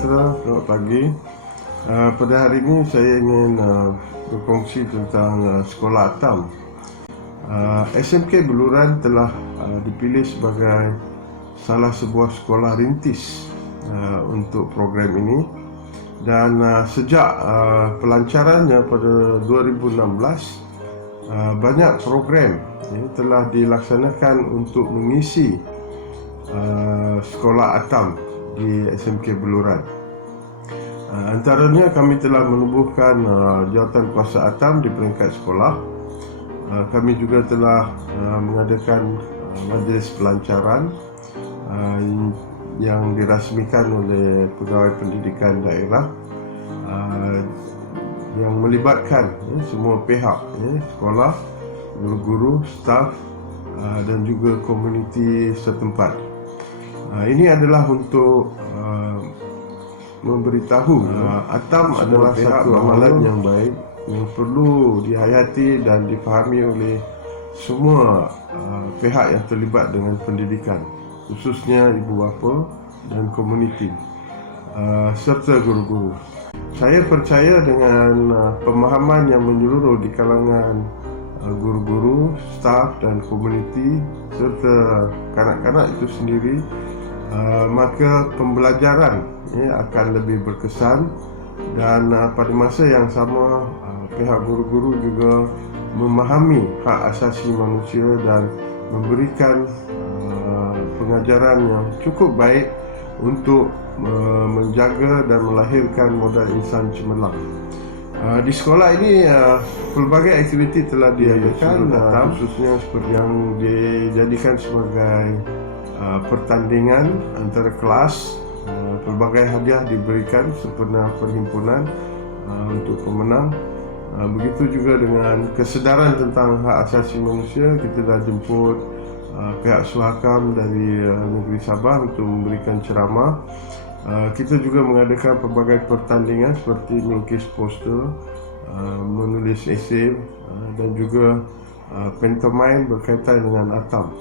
sejahtera, selamat pagi. Pada hari ini saya ingin berkongsi tentang sekolah Atam. SMK Beluran telah dipilih sebagai salah sebuah sekolah rintis untuk program ini, dan sejak pelancarannya pada 2016 banyak program telah dilaksanakan untuk mengisi sekolah Atam di SMK Beluran. Antaranya kami telah menubuhkan jawatan kuasa Atam di peringkat sekolah. Kami juga telah mengadakan majlis pelancaran yang dirasmikan oleh pegawai pendidikan daerah yang melibatkan semua pihak, sekolah, guru-guru, staf dan juga komuniti setempat. Ini adalah untuk memberitahu Atam adalah satu amalan yang baik yang perlu dihayati dan difahami oleh semua pihak yang terlibat dengan pendidikan, khususnya ibu bapa dan komuniti serta guru-guru. Saya percaya dengan pemahaman yang menyeluruh di kalangan guru-guru, staf dan komuniti serta kanak-kanak itu sendiri, maka pembelajaran akan lebih berkesan, dan pada masa yang sama pihak guru-guru juga memahami hak asasi manusia dan memberikan pengajaran yang cukup baik untuk menjaga dan melahirkan modal insan cemerlang. Di sekolah ini pelbagai aktiviti telah diadakan, khususnya seperti yang dijadikan sebagai pertandingan antara kelas. Pelbagai hadiah diberikan sempena perhimpunan untuk pemenang. Begitu juga dengan kesedaran tentang hak asasi manusia, kita dah jemput pihak Suhakam dari negeri Sabah untuk memberikan ceramah. Kita juga mengadakan pelbagai pertandingan seperti melukis poster, menulis esei dan juga pantomime berkaitan dengan Atam.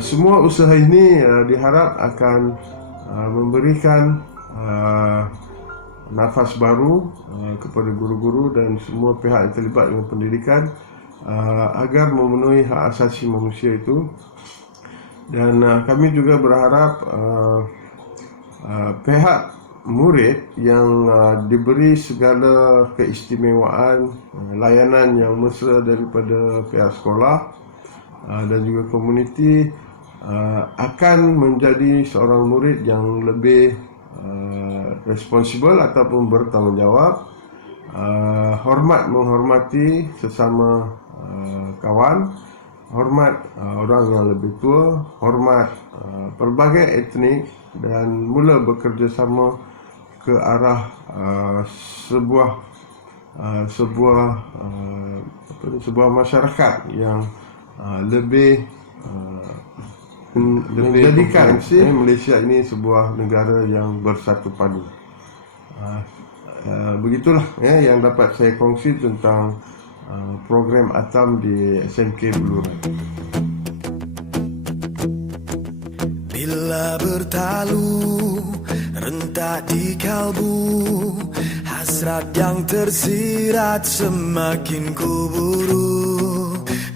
Semua usaha ini diharap akan memberikan nafas baru kepada guru-guru dan semua pihak yang terlibat dengan pendidikan agar memenuhi hak asasi manusia itu. Dan kami juga berharap pihak murid yang diberi segala keistimewaan, layanan yang mesra daripada pihak sekolah dan juga komuniti akan menjadi seorang murid yang lebih responsibel ataupun bertanggungjawab, menghormati sesama kawan, hormat orang yang lebih tua, hormat pelbagai etnik, dan mula bekerjasama ke arah sebuah masyarakat yang lebih menjadikan Malaysia ini sebuah negara yang bersatu padu. Begitulah yang dapat saya kongsi tentang program Atam di SMK Beluran. Bila bertalu rentak di kalbu, hasrat yang tersirat semakin kuburu.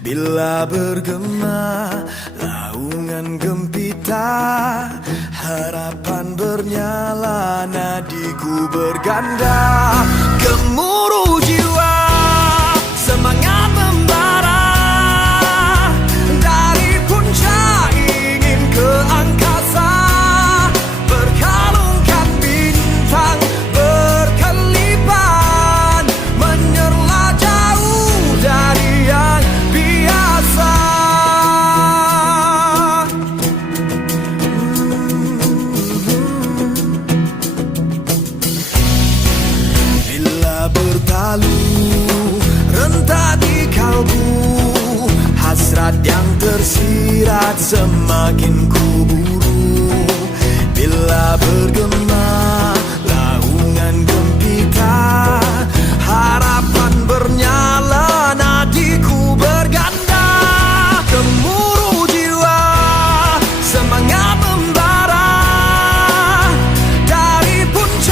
Bila bergema laungan gempita, harapan bernyala, nadiku berganda. Gemuruh jiwa, semangat membara, dari puncak ingin ke angkasa, berkalungkan bintang berkelipan, menyerlah jauh dari yang biasa. Bila bertalu rentak di kalbu, hasrat yang tersirat semakin kuburu. Bila bergema laungan gempita, harapan bernyala, nadiku berganda. Gemuruh jiwa, semangat membara, dari puncak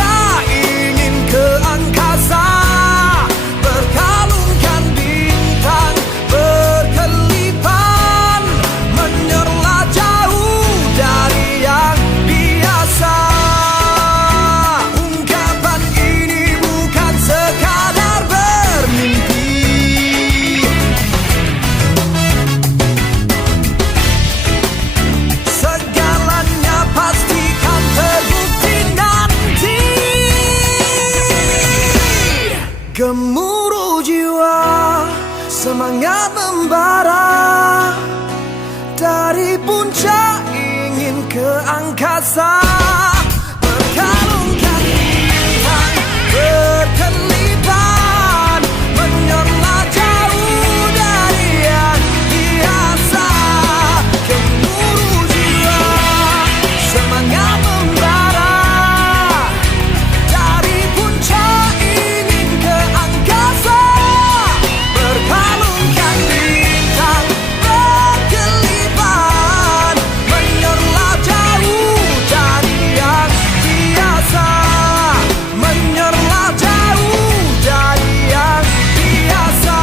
jiwa, semangat membara dari puncak ingin ke angkasa, berkalungkan bintang berkelipan, menyerlah jauh dari yang biasa. Gemuruh jiwa, semangat membara dari puncak ingin ke angkasa, berkalungkan bintang berkelipan, menyerlah jauh dari yang biasa, menyerlah jauh dari yang biasa.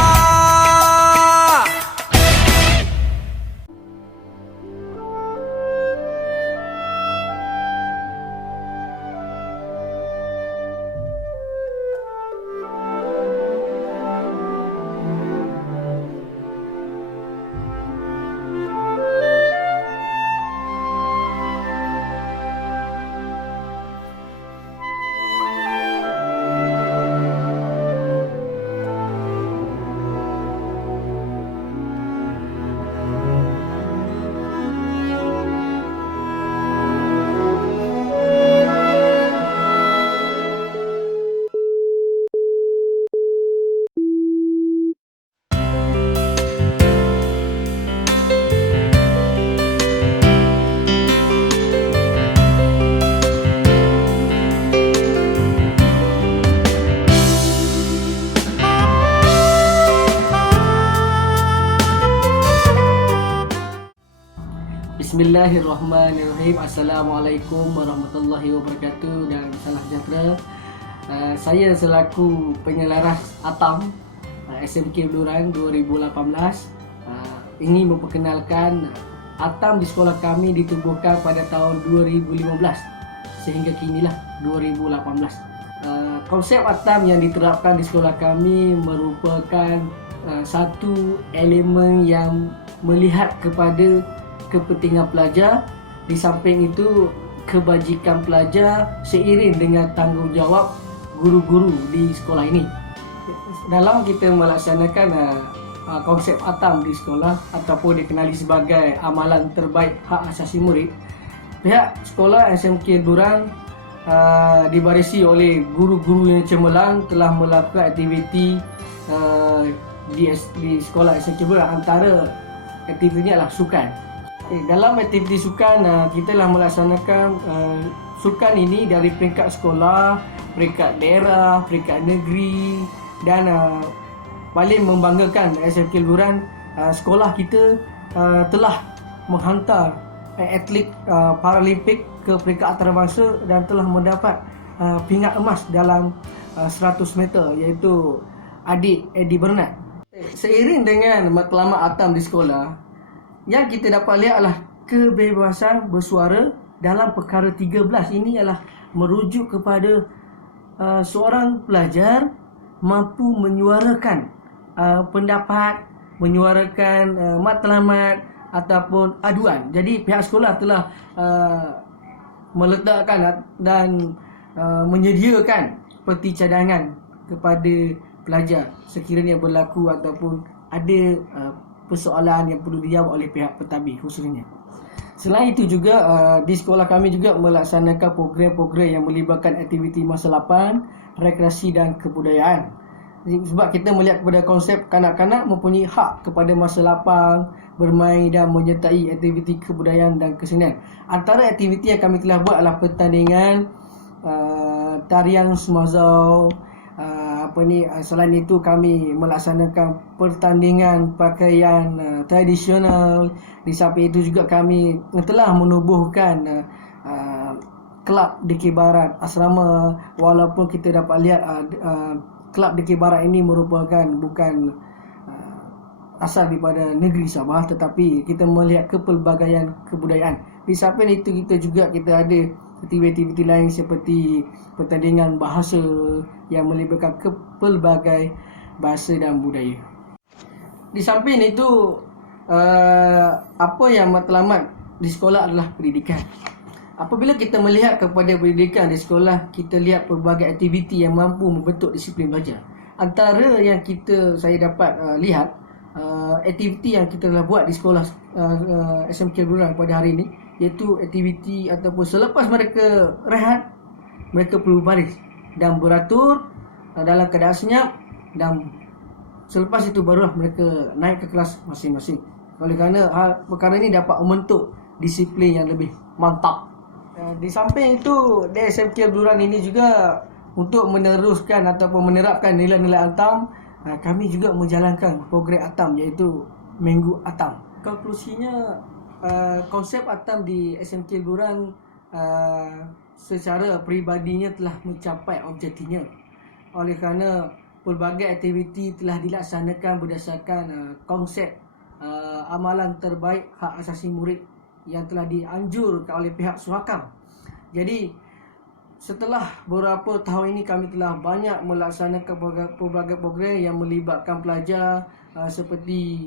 Bismillahirrahmanirrahim. Assalamualaikum warahmatullahi wabarakatuh dan salam sejahtera. Saya selaku penyelaras ATAM SMK Blurang 2018 ingin memperkenalkan ATAM di sekolah kami ditubuhkan pada tahun 2015 sehingga kinilah 2018. Konsep ATAM yang diterapkan di sekolah kami merupakan satu elemen yang melihat kepada kepentingan pelajar, di samping itu kebajikan pelajar seiring dengan tanggungjawab guru-guru di sekolah ini. Dalam kita melaksanakan konsep ATAM di sekolah ataupun dikenali sebagai amalan terbaik hak asasi murid, pihak sekolah SMK Blurang dibarisi oleh guru-guru yang cemerlang telah melakukan aktiviti di sekolah SMK Blurang. Antara aktivitinya adalah sukan. Dalam aktiviti sukan, kita telah melaksanakan sukan ini dari peringkat sekolah, peringkat daerah, peringkat negeri, dan paling membanggakan SMK Blurang, sekolah kita telah menghantar atlet Paralimpik ke peringkat antarabangsa dan telah mendapat pingat emas dalam 100 meter, iaitu adik Eddie Bernard. Seiring dengan matlamat ATAM di sekolah, yang kita dapat lihat adalah kebebasan bersuara dalam perkara 13. Ini adalah merujuk kepada seorang pelajar mampu menyuarakan pendapat, menyuarakan matlamat ataupun aduan. Jadi pihak sekolah telah meletakkan dan menyediakan peti cadangan kepada pelajar sekiranya berlaku ataupun ada persoalan yang perlu dijawab oleh pihak pentadbir khususnya. Selain itu juga di sekolah kami juga melaksanakan program-program yang melibatkan aktiviti masa lapang, rekreasi dan kebudayaan. Sebab kita melihat kepada konsep kanak-kanak mempunyai hak kepada masa lapang, bermain dan menyertai aktiviti kebudayaan dan kesenian. Antara aktiviti yang kami telah buat adalah pertandingan tarian semazau. Selain itu kami melaksanakan pertandingan pakaian tradisional. Di samping itu juga kami telah menubuhkan kelab Dikir Barat Asrama. Walaupun kita dapat lihat kelab Dikir Barat ini merupakan bukan asal daripada negeri Sabah, tetapi kita melihat kepelbagaian kebudayaan. Di samping itu kita ada aktiviti lain seperti pertandingan bahasa yang melibatkan pelbagai bahasa dan budaya. Di samping itu, apa yang matlamat di sekolah adalah pendidikan. Apabila kita melihat kepada pendidikan di sekolah, kita lihat pelbagai aktiviti yang mampu membentuk disiplin belajar. antara yang saya dapat lihat aktiviti yang kita telah buat di sekolah SMK Buran pada hari ini, iaitu aktiviti ataupun selepas mereka rehat, mereka perlu baris dan beratur dalam keadaan senyap, dan selepas itu barulah mereka naik ke kelas masing-masing. Oleh kerana perkara ini dapat membentuk disiplin yang lebih mantap. Di samping itu, di SMK Buran ini juga untuk meneruskan ataupun menerapkan nilai-nilai ATAM, kami juga menjalankan program ATAM, iaitu Minggu ATAM. Konklusinya, konsep ATAM di SMK Buran secara peribadinya telah mencapai objektifnya. Oleh kerana pelbagai aktiviti telah dilaksanakan berdasarkan konsep amalan terbaik hak asasi murid yang telah dianjurkan oleh pihak Suhakam. Jadi setelah beberapa tahun ini, kami telah banyak melaksanakan pelbagai program yang melibatkan pelajar, seperti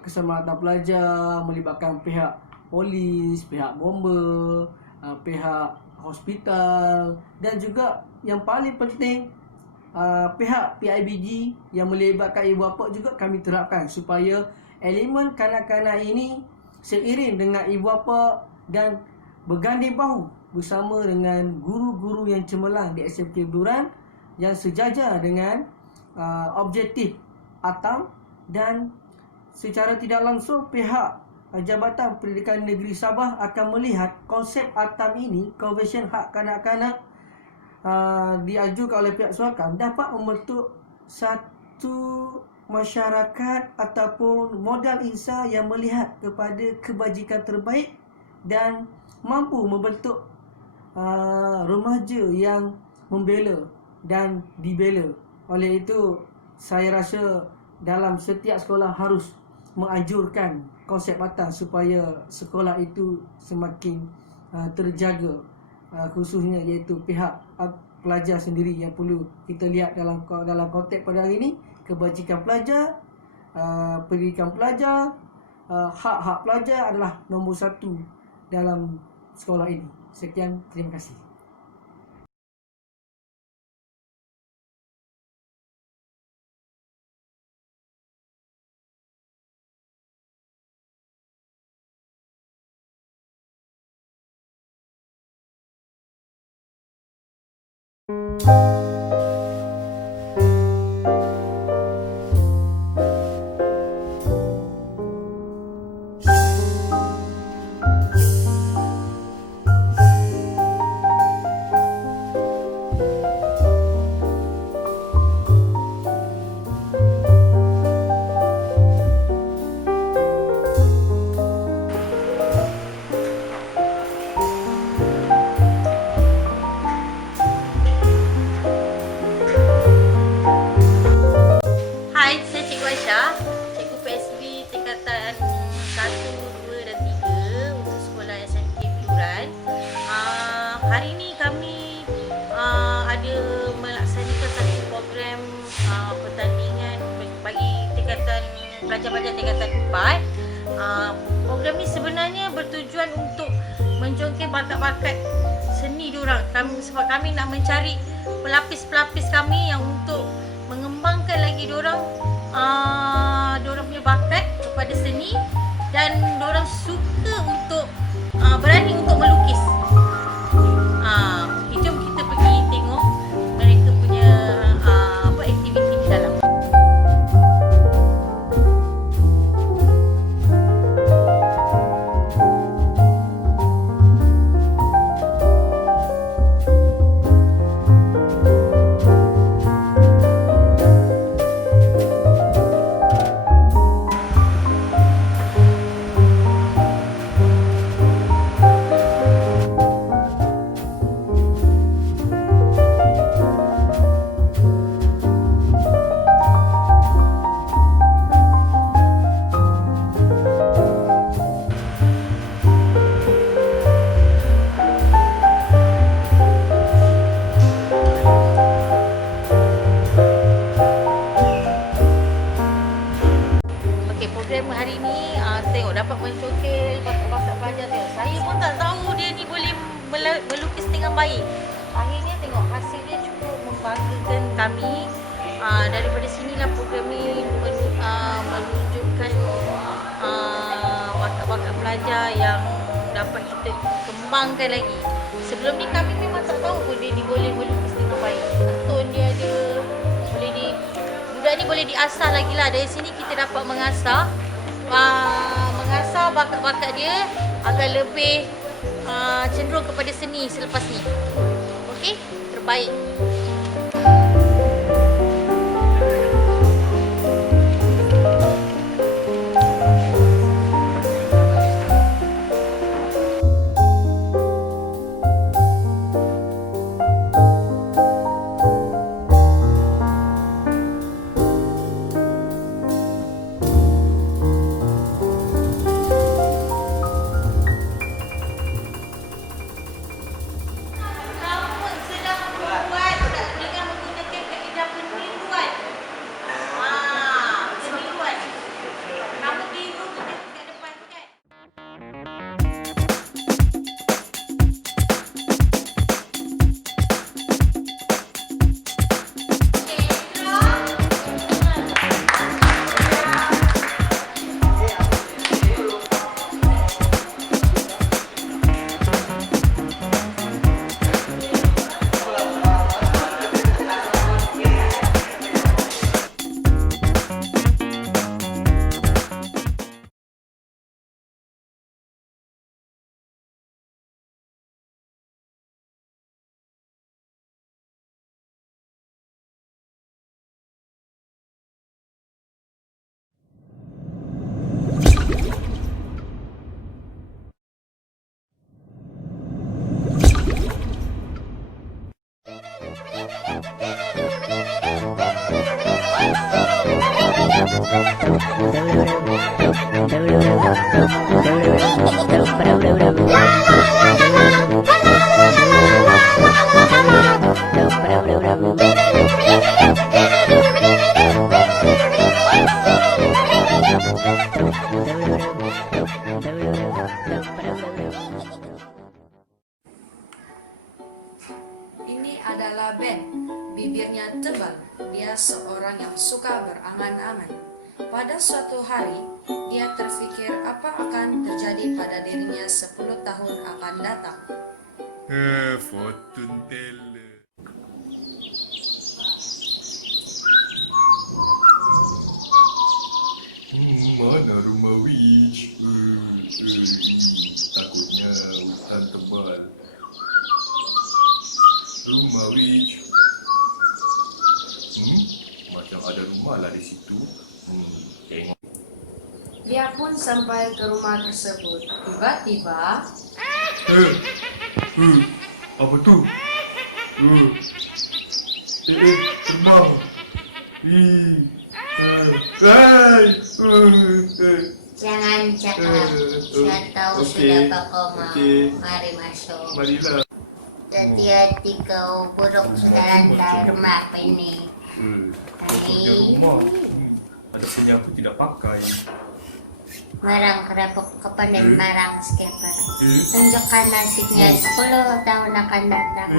keselamatan pelajar, melibatkan pihak polis, pihak bomba, pihak hospital, dan juga yang paling penting, pihak PIBG yang melibatkan ibu bapa juga kami terapkan supaya elemen kanak-kanak ini seiring dengan ibu bapa dan berganding bahu bersama dengan guru-guru yang cemerlang di SMK Buran yang sejajar dengan objektif ATAM, dan secara tidak langsung pihak Jabatan Pendidikan Negeri Sabah akan melihat konsep ATAM ini, Konvensyen Hak Kanak-Kanak, diajukan oleh pihak Suhakam, dapat membentuk satu masyarakat ataupun modal insan yang melihat kepada kebajikan terbaik dan mampu membentuk remaja yang membela dan dibela. Oleh itu, saya rasa dalam setiap sekolah harus menganjurkan konsep ATAM supaya sekolah itu semakin terjaga, khususnya iaitu pihak pelajar sendiri yang perlu kita lihat dalam konteks pada hari ini. Kebajikan pelajar, pendidikan pelajar, hak-hak pelajar adalah nombor satu dalam sekolah ini. Sekian, terima kasih. Hai, saya Cikgu Aisyah, Cikgu PSB tingkatan 1, 2 dan 3 untuk sekolah SMK Buran. Hari ini kami ada melaksanakan satu program pertandingan bagi tingkatan pelajar-pelajar tingkatan 4. Program ni sebenarnya bertujuan untuk menjongkir bakat-bakat seni diorang. Sebab kami nak mencari pelapis-pelapis kami yang untuk mengembangkan lagi diorang punya bakat kepada seni, dan diorang suka untuk berani untuk melukis. Jom kita pergi tengok mereka punya aktiviti di dalam. Program hari ni tengok dapat mencokil bakat-bakat pelajar. Tengok, saya pun tak tahu dia ni boleh melukis dengan baik. Akhirnya tengok hasil dia cukup membanggakan kami. Daripada sinilah program ni menunjukkan bakat-bakat pelajar yang dapat kita kembangkan lagi. Sebelum ni kami memang tak tahu pun dia boleh melukis dengan baik. Tone dia ada, budak ni boleh diasah lagi lah. Dari sini kita dapat mengasah bakat-bakat dia agar lebih cenderung kepada seni selepas ni. Okey, terbaik. Ini adalah Ben. Bibirnya tebal. Dia seorang yang suka berangan-angan. Pada suatu hari, dia terfikir apa akan terjadi pada dirinya 10 tahun akan datang. Fortune teller. Mana rumah witch? Takutnya hutan tebal. Rumah witch. Macam ada rumah lah di situ. Tengok. Dia pun sampai ke rumah tersebut. Tiba-tiba, Apa tu? Terbang. Jangan cakap, saya tahu sudah Pak Koma. Mari masuk. Marilah. Hati-hati kau, buruk sudah lantai rumah apa ini. Punya rumah. Ada punya aku tidak pakai. Marang kerapok kepandai marang skipper. Tunjukkan nasibnya 10 tahun akan datang.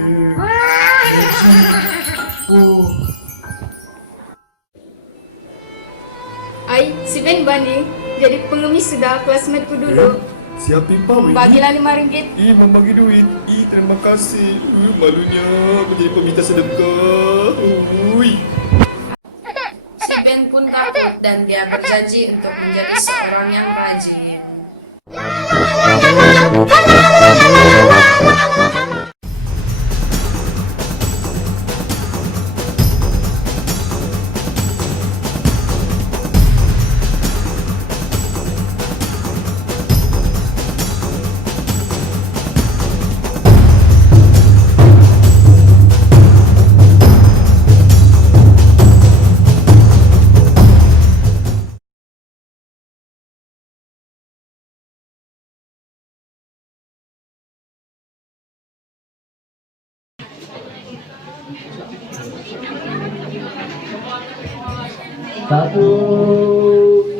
Si Ben Bani jadi pengemis sudah classmate-ku dulu. Siapa pau ini? Bagilah RM5. Membagi duit. Terima kasih. Malunya menjadi peminta sedekah. si Ben pun takut dan dia berjanji untuk menjadi seorang yang rajin.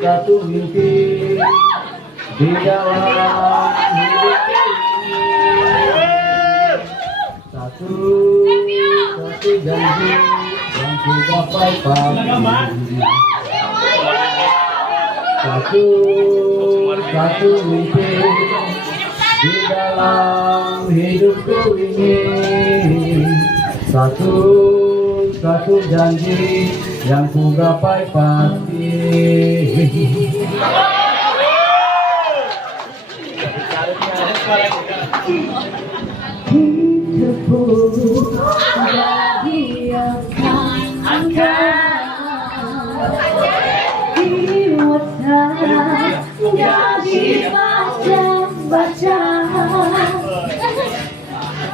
Satu mimpi di dalam hidup ini, satu janji yang ku gapai pasti. Satu mimpi di dalam hidupku ini, satu janji yang ku gapai pasti. Hidupku diamkan nggak dibaca-baca,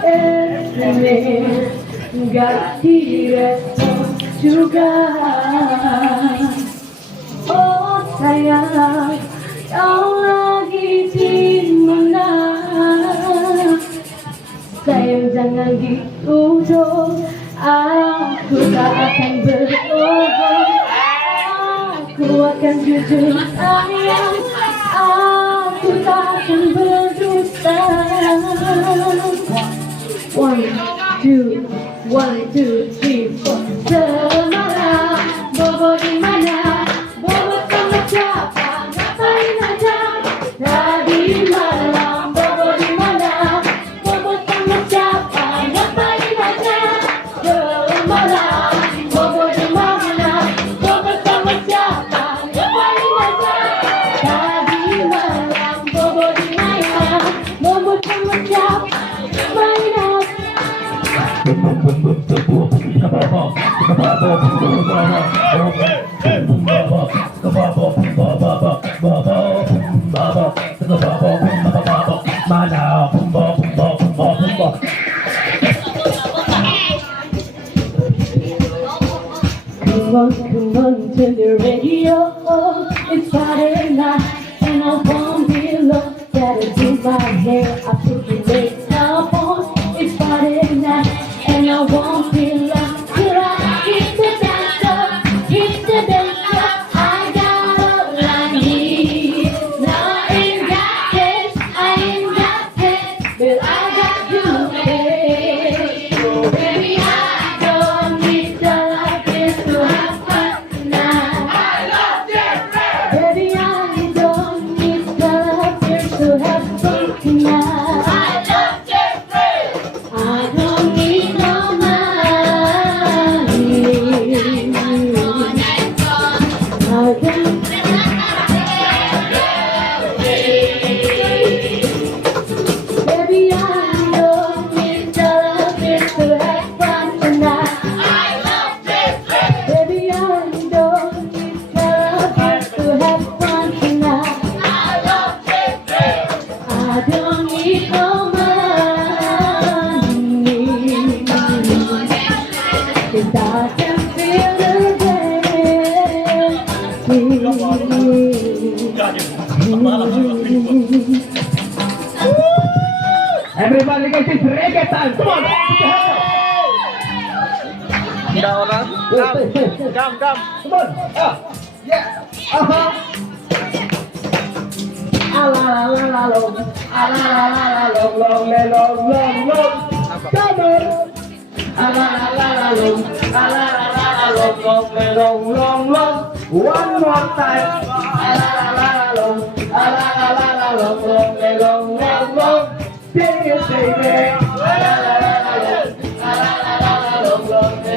SMS nggak direspon juga. Oh sayang, kau lagi di mana? Sayang jangan gitu dong, aku tak akan berbohong. Aku akan jujur sayang, aku tak akan berdusta. One, two, 3, 4. Semalam bobo di mana? Bobo sama siapa? Ngapain aja? Tadi malam bobo di mana? Bobo sama siapa? Ngapain aja? Semalam bobo di mana? Bobo sama siapa? Ngapain aja? Tadi malam bobo di mana? Bobo sama siapa? Ngapain aja? Come on to the radio. It's Friday night and I won't be alone. Gotta do my hair, I put the lights up on. It's Friday night and I won't be alone. Till I hit the dance up, hit the dance up. I got all I need. Now I ain't got cash, I ain't got cash, but I got you, babe. So baby, I don't need the light to have fun tonight. I love Jeffrey. Baby, I don't need the light to have fun tonight. I love Jeffrey. I don't need no money. I don't. Baby, I don't need the light to have fun tonight. I love Jeffrey. Baby, I don't need the light to have fun tonight. I love Jeffrey. I don't need no money. 'Cause I can feel the Everybody get this reggae time. Come on. Ada orang. Come. Come on. Yeah. Ala la la la long. Ala la la la long long long. Come on. Ala la la la long. Ala la la la long. One more time. Ala la la la long. Ala la la la long. Sing it, baby. Ala la la la long. Ala la la la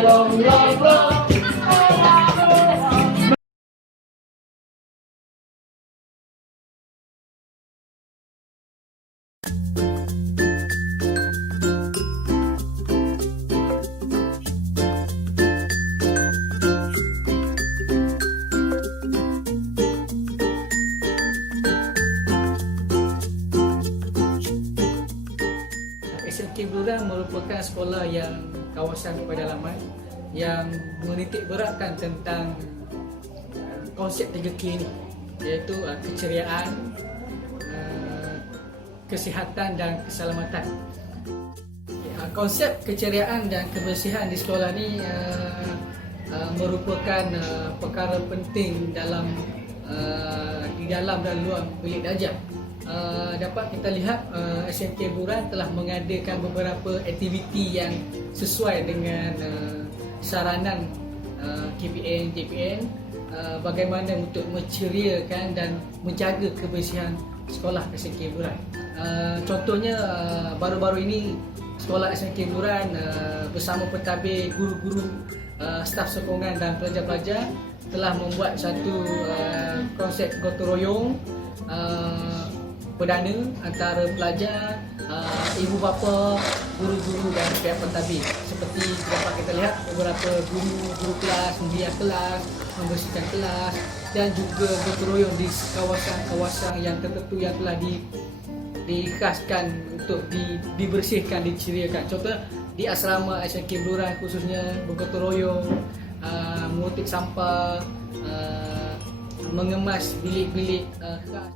long. SMK Bluran merupakan sekolah yang kawasan pedalaman yang menitik beratkan tentang konsep 3K ini, iaitu keceriaan, kesihatan dan keselamatan. Konsep keceriaan dan kebersihan di sekolah ini merupakan perkara penting di dalam dan luar bilik darjah. Dapat kita lihat SMK Bluran telah mengadakan beberapa aktiviti yang sesuai dengan saranan KPN, JPN, bagaimana untuk menceriakan dan menjaga kebersihan sekolah SMK Buran. Contohnya baru-baru ini sekolah SMK Buran bersama pentadbir, guru-guru, staf sokongan dan pelajar-pelajar telah membuat satu konsep gotong royong perdana antara pelajar, ibu bapa, guru-guru dan pihak pentadbir. Seperti dapat kita lihat beberapa guru kelas membias kelas, membersihkan kelas dan juga gotong royong di kawasan-kawasan yang tertentu yang telah dikhaskan untuk dibersihkan, diceriakan. Contoh di asrama SMK Buran khususnya bergotong royong, mengutik sampah, mengemas bilik-bilik khas.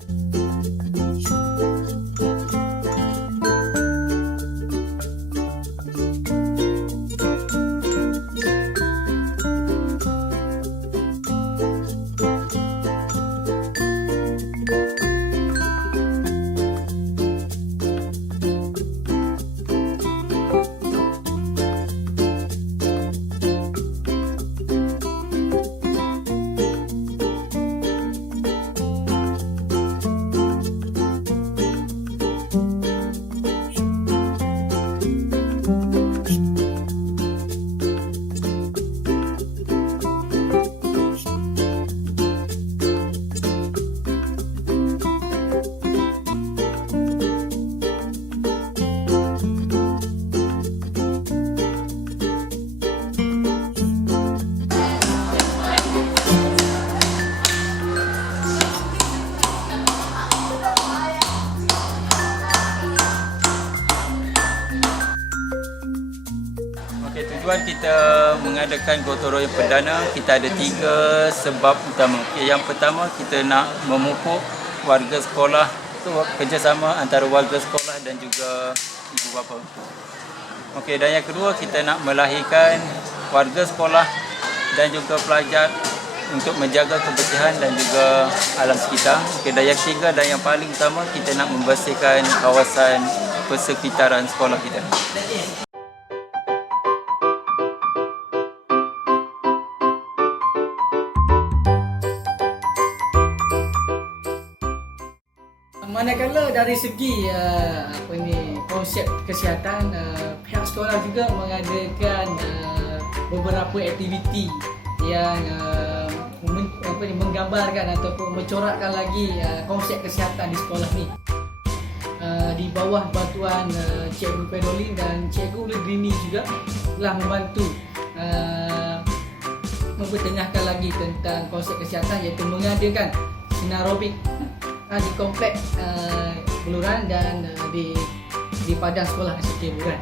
Tujuan kita mengadakan gotong royong perdana, kita ada 3 sebab utama. Yang pertama, kita nak memupuk warga sekolah, kerjasama antara warga sekolah dan juga ibu bapa. Dan yang kedua, kita nak melahirkan warga sekolah dan juga pelajar untuk menjaga kebersihan dan juga alam sekitar. Dan yang ketiga dan yang paling utama, kita nak membersihkan kawasan persekitaran sekolah kita. Manakala dari segi konsep kesihatan, pihak sekolah juga mengadakan beberapa aktiviti yang menggambarkan ataupun mencorakkan lagi konsep kesihatan di sekolah ni. Di bawah bantuan Cikgu Pedolin dan Cikgu Ledrini juga telah membantu mempertengahkan lagi tentang konsep kesihatan, iaitu mengadakan aerobik di kompleks Buluran dan di padang sekolah SMK Buluran.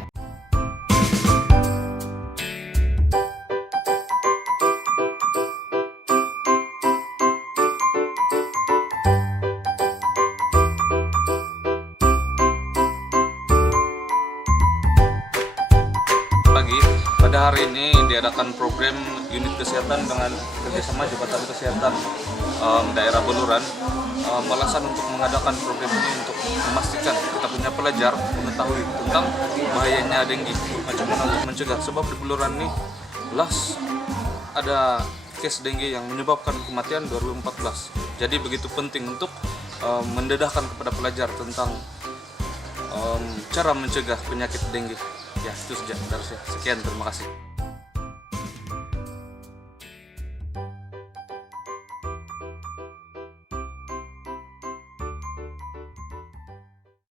Pada hari ini diadakan program unit kesehatan dengan kerjasama Jabatan Kesehatan daerah Buluran. Alasan untuk mengadakan program ini untuk memastikan kita punya pelajar mengetahui tentang bahayanya dengue, macam mana untuk mencegah. Sebab di Buluran ini ada case dengue yang menyebabkan kematian 2014. Jadi begitu penting untuk mendedahkan kepada pelajar tentang cara mencegah penyakit dengue. Ya, itu saja dari saya. Sekian, terima kasih.